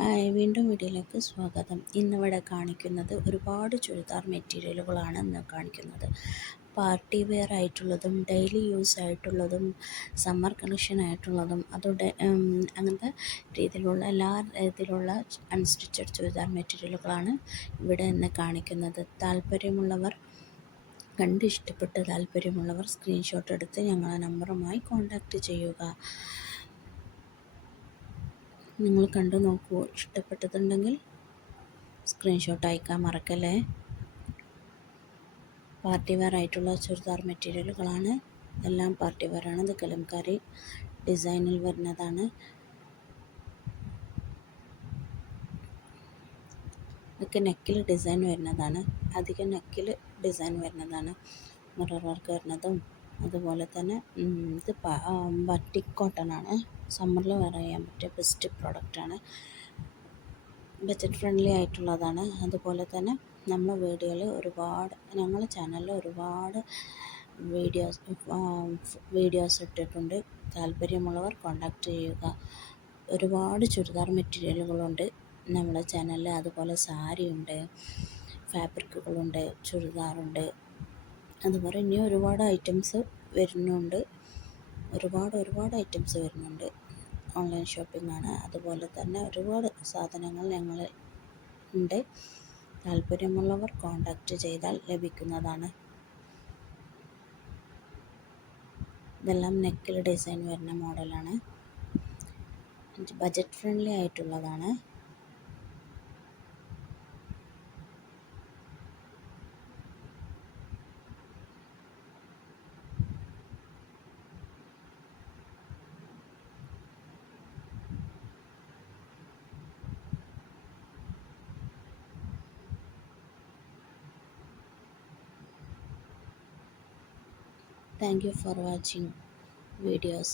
Hi, വീണ്ടും വീഡിയോയിലേക്ക് സ്വാഗതം. ഇന്നിവിടെ കാണിക്കുന്നത് ഒരുപാട് ചുരിദാർ മെറ്റീരിയലുകളാണ് ഇന്ന് കാണിക്കുന്നത്. പാർട്ടി വെയർ ആയിട്ടുള്ളതും ഡെയിലി യൂസ് ആയിട്ടുള്ളതും സമ്മർ കളക്ഷൻ ആയിട്ടുള്ളതും അതോടെ അങ്ങനത്തെ രീതിയിലുള്ള എല്ലാ രീതിയിലുള്ള അൺസ്റ്റിച്ചഡ് ചുരിദാർ മെറ്റീരിയലുകളാണ് ഇവിടെ ഇന്ന് കാണിക്കുന്നത്. കണ്ട് ഇഷ്ടപ്പെട്ട് താല്പര്യമുള്ളവർ സ്ക്രീൻഷോട്ട് എടുത്ത് ഞങ്ങളുടെ നമ്പറുമായി കോൺടാക്റ്റ് ചെയ്യുക. നിങ്ങൾ കണ്ടു നോക്കൂ. ഇഷ്ടപ്പെട്ടതുണ്ടെങ്കിൽ സ്ക്രീൻഷോട്ട് അയക്കാൻ മറക്കല്ലേ. പാർട്ടി വെയർ ആയിട്ടുള്ള ചുരിദാർ മെറ്റീരിയലുകളാണ്. എല്ലാം പാർട്ടി വെയറാണ്. ഇത് കലംകാരി ഡിസൈനിൽ വരുന്നതാണ്. ഇതൊക്കെ നെക്കിൽ ഡിസൈൻ വരുന്നതാണ്. അധികം നെക്കിൽ ഡിസൈൻ വരുന്നതാണ്. മിറർ വർക്ക് വരുന്നതും അതുപോലെ തന്നെ ഇത് ബട്ടിക് കോട്ടൺ ആണ്. സമ്മറിൽ വെയർ ചെയ്യാൻ പറ്റിയ ബെസ്റ്റ് പ്രോഡക്റ്റാണ്. ബജറ്റ് ഫ്രണ്ട്ലി ആയിട്ടുള്ളതാണ്. അതുപോലെ തന്നെ ഞങ്ങളുടെ ചാനലിൽ ഒരുപാട് വീഡിയോസ് ഇട്ടിട്ടുണ്ട്. താല്പര്യമുള്ളവർ കോൺടാക്റ്റ് ചെയ്യുക. ഒരുപാട് ചുരിദാർ മെറ്റീരിയലുകളുണ്ട് നമ്മുടെ ചാനലിൽ. അതുപോലെ സാരിയുണ്ട്, ഫാബ്രിക്കുകളുണ്ട്, ചുരിദാറുണ്ട്. അതുപോലെ ഇനി ഒരുപാട് ഐറ്റംസ് വരുന്നുണ്ട്. ഒരുപാട് ഐറ്റംസ് വരുന്നുണ്ട്. ഓൺലൈൻ ഷോപ്പിംഗ് ആണ്. അതുപോലെ തന്നെ ഒരുപാട് സാധനങ്ങൾ ഞങ്ങൾ ഉണ്ട്. താല്പര്യമുള്ളവർ കോൺടാക്റ്റ് ചെയ്താൽ ലഭിക്കുന്നതാണ്. ഇതെല്ലാം നെക്കിൽ ഡിസൈൻ വരുന്ന മോഡലാണ്. ബജറ്റ് ഫ്രണ്ട്ലി ആയിട്ടുള്ളതാണ്. Thank you for watching videos.